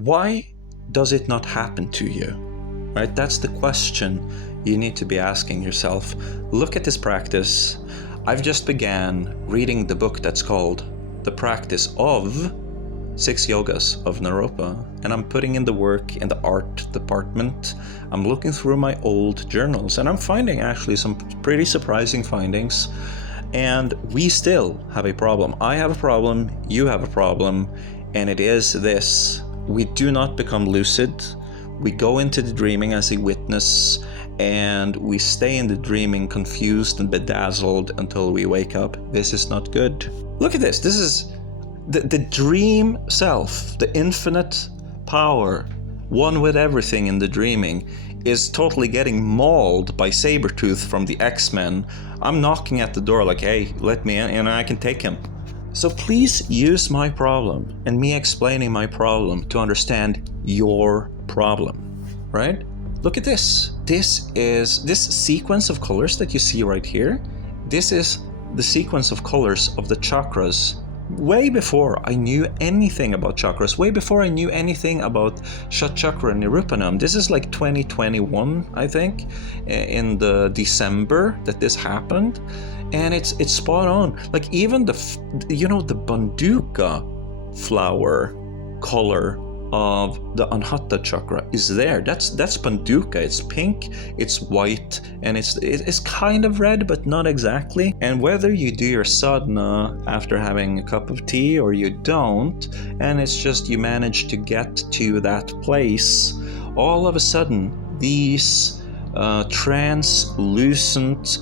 Why does it not happen to you? Right? That's the question you need to be asking yourself. Look at this practice. I've just began reading the book that's called The Practice of 6 Yogas of Naropa, and I'm putting in the work in the art department. I'm looking through my old journals, and I'm finding actually some pretty surprising findings. And we still have a problem. I have a problem, you have a problem, and it is this. We do not become lucid. We go into the dreaming as a witness, and we stay in the dreaming confused and bedazzled until we wake up. This is not good. Look at this. This is the dream self, the infinite power, one with everything in the dreaming, is totally getting mauled by Sabretooth from the X-Men. I'm knocking at the door like, hey, let me in and I can take him. So please use my problem and me explaining my problem to understand your problem, right? Look at this. This sequence of colors that you see right here. This is the sequence of colors of the chakras. Way before I knew anything about chakras, way before I knew anything about Shat Chakra and Nirupanam. This is like 2021, I think, in the December that this happened, and it's spot on. Like even the Banduka flower color of the Anahata chakra is there. That's Banduka. It's pink, it's white, and it's kind of red, but not exactly. And whether you do your sadhana after having a cup of tea or you don't, and it's just you manage to get to that place, all of a sudden these translucent,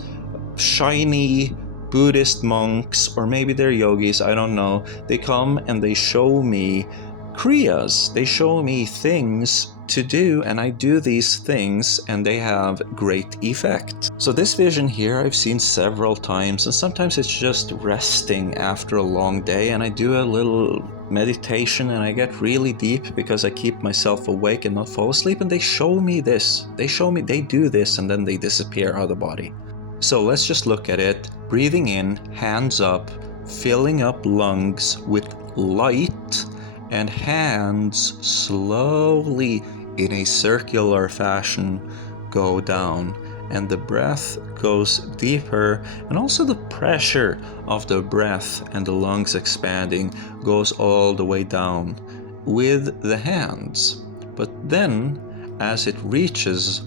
shiny Buddhist monks, or maybe they're yogis, I don't know, they come and they show me kriyas. They show me things to do, and I do these things and they have great effect. So this vision here I've seen several times, and sometimes it's just resting after a long day, and I do a little meditation and I get really deep because I keep myself awake and not fall asleep, and they show me this. They do this and then they disappear out of the body. So let's just look at it. Breathing in, hands up, filling up lungs with light, and hands slowly in a circular fashion go down, and the breath goes deeper, and also the pressure of the breath and the lungs expanding goes all the way down with the hands. But then as it reaches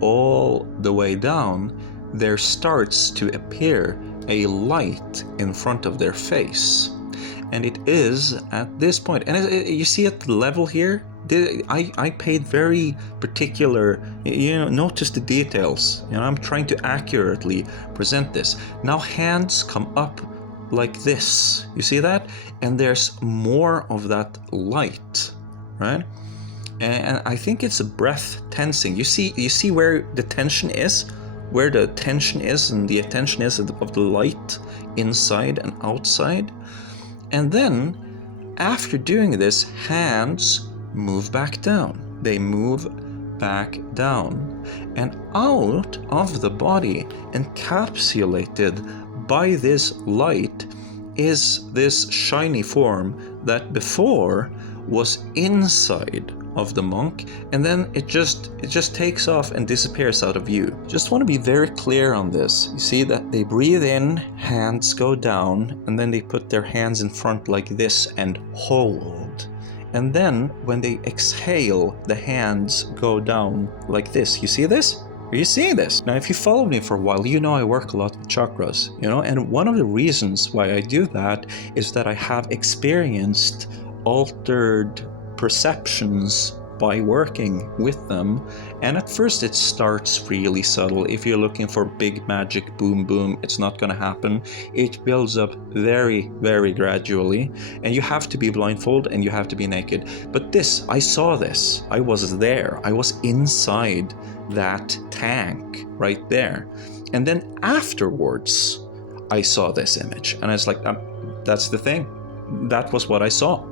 all the way down, there starts to appear a light in front of their face. And it is at this point, and you see at the level here, I paid very particular, notice the details. I'm trying to accurately present this. Now hands come up like this. You see that? And there's more of that light, right? And I think it's a breath tensing. You see where the tension is? Where the tension is and the attention is of the light inside and outside. And then, after doing this, hands move back down. They move back down. And out of the body, encapsulated by this light, is this shiny form that before was inside of the monk, and then it just takes off and disappears out of view. Just want to be very clear on this. You see that they breathe in, hands go down, and then they put their hands in front like this and hold. And then when they exhale, the hands go down like this. You see this? Are you seeing this? Now, if you followed me for a while, you know I work a lot with chakras, and one of the reasons why I do that is that I have experienced altered perceptions by working with them. And at first it starts really subtle. If you're looking for big magic boom boom, it's not going to happen. It builds up very, very gradually, and you have to be blindfolded and you have to be naked. But this, I saw this. I was there. I was inside that tank right there. And then afterwards I saw this image, and I was like, that's the thing. That was what I saw.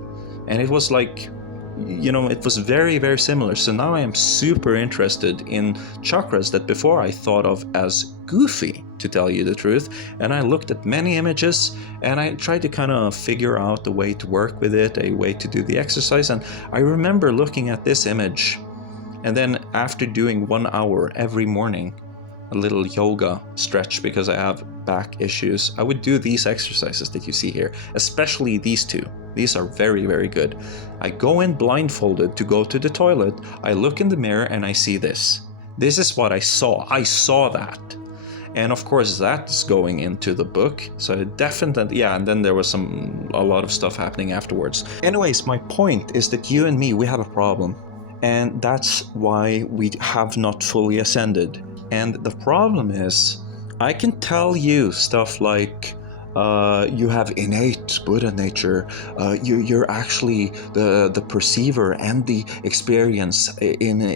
And it was like it was very, very similar. So now I am super interested in chakras that before I thought of as goofy, to tell you the truth. And I looked at many images and I tried to kind of figure out a way to work with it, a way to do the exercise. And I remember looking at this image, and then after doing 1 hour every morning, a little yoga stretch because I have back issues, I would do these exercises that you see here, especially these two. These are very, very good. I go in blindfolded to go to the toilet. I look in the mirror and I see this. This is what I saw. I saw that. And of course that's going into the book. So definitely, yeah, and then there was a lot of stuff happening afterwards. Anyways, my point is that you and me, we have a problem. And that's why we have not fully ascended. And the problem is, I can tell you stuff like, you have innate Buddha nature, you're actually the perceiver and the experience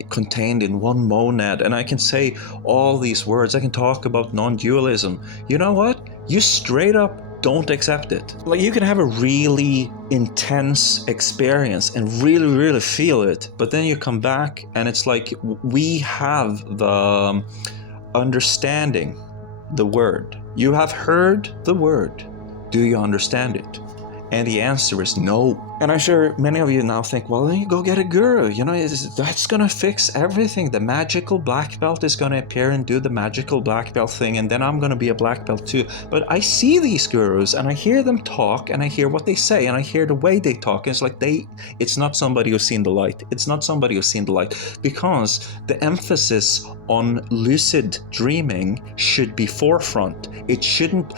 contained in one monad, and I can say all these words. I can talk about non-dualism. You know what? You straight up don't accept it. Like, you can have a really intense experience and really, really feel it, but then you come back and it's like, we have the understanding the word. You have heard the word. Do you understand it? And the answer is no. And I'm sure many of you now think, well, then you go get a guru. That's going to fix everything. The magical black belt is going to appear and do the magical black belt thing, and then I'm going to be a black belt too. But I see these gurus and I hear them talk and I hear what they say and I hear the way they talk. And it's like it's not somebody who's seen the light. It's not somebody who's seen the light, because the emphasis on lucid dreaming should be forefront. It should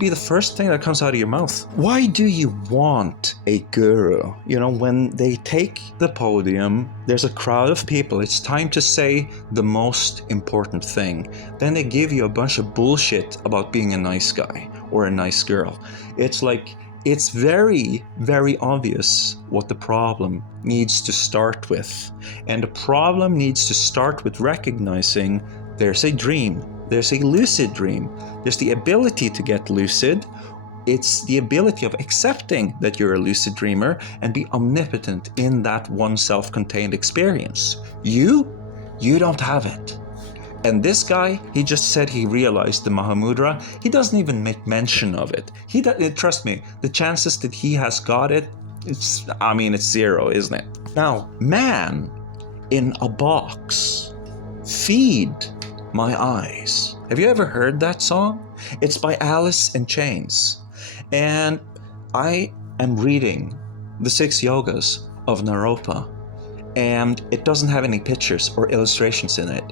be the first thing that comes out of your mouth. Why do you want a guru? When they take the podium, there's a crowd of people. It's time to say the most important thing. Then they give you a bunch of bullshit about being a nice guy or a nice girl. It's like, it's very, very obvious what the problem needs to start with. And the problem needs to start with recognizing there's a dream. There's a lucid dream. There's the ability to get lucid. It's the ability of accepting that you're a lucid dreamer and be omnipotent in that one self-contained experience. You don't have it. And this guy, he just said he realized the Mahamudra. He doesn't even make mention of it. Trust me, the chances that he has got it, it's zero, isn't it? Now, man in a box, feed my eyes. Have you ever heard that song? It's by Alice in Chains. And I am reading the 6 yogas of Naropa, and it doesn't have any pictures or illustrations in it.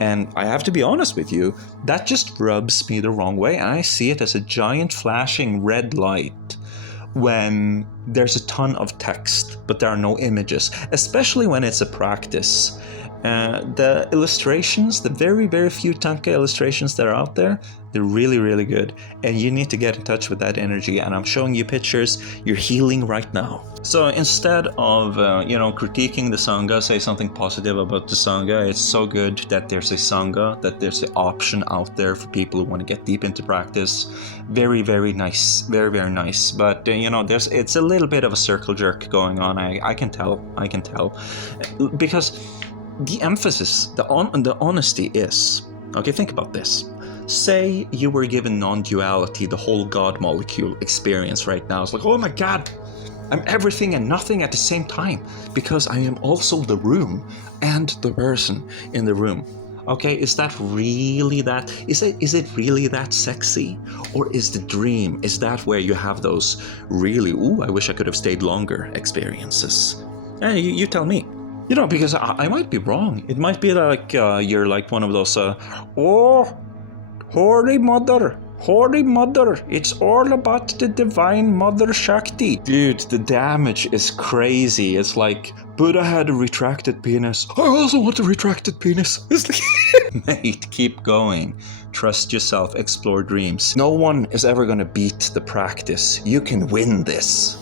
And I have to be honest with you, that just rubs me the wrong way, and I see it as a giant flashing red light when there's a ton of text, but there are no images, especially when it's a practice. The illustrations, the very, very few tanka illustrations that are out there, they're really, really good. And you need to get in touch with that energy. And I'm showing you pictures. You're healing right now. So instead of, critiquing the Sangha, say something positive about the Sangha. It's so good that there's a Sangha, that there's an option out there for people who want to get deep into practice. Very, very nice. Very, very nice. But, it's a little bit of a circle jerk going on. I can tell. Because the emphasis, the honesty is, okay, think about this. Say you were given non-duality, the whole God molecule experience right now. It's like, oh my God, I'm everything and nothing at the same time, because I am also the room and the person in the room. Okay, is it really that sexy? Or is the dream, is that where you have those really, I wish I could have stayed longer experiences? You tell me. Because I might be wrong. It might be like you're like one of those, Holy Mother, it's all about the Divine Mother Shakti. Dude, the damage is crazy. It's like, Buddha had a retracted penis. I also want a retracted penis. It's like, mate, keep going. Trust yourself, explore dreams. No one is ever gonna beat the practice. You can win this.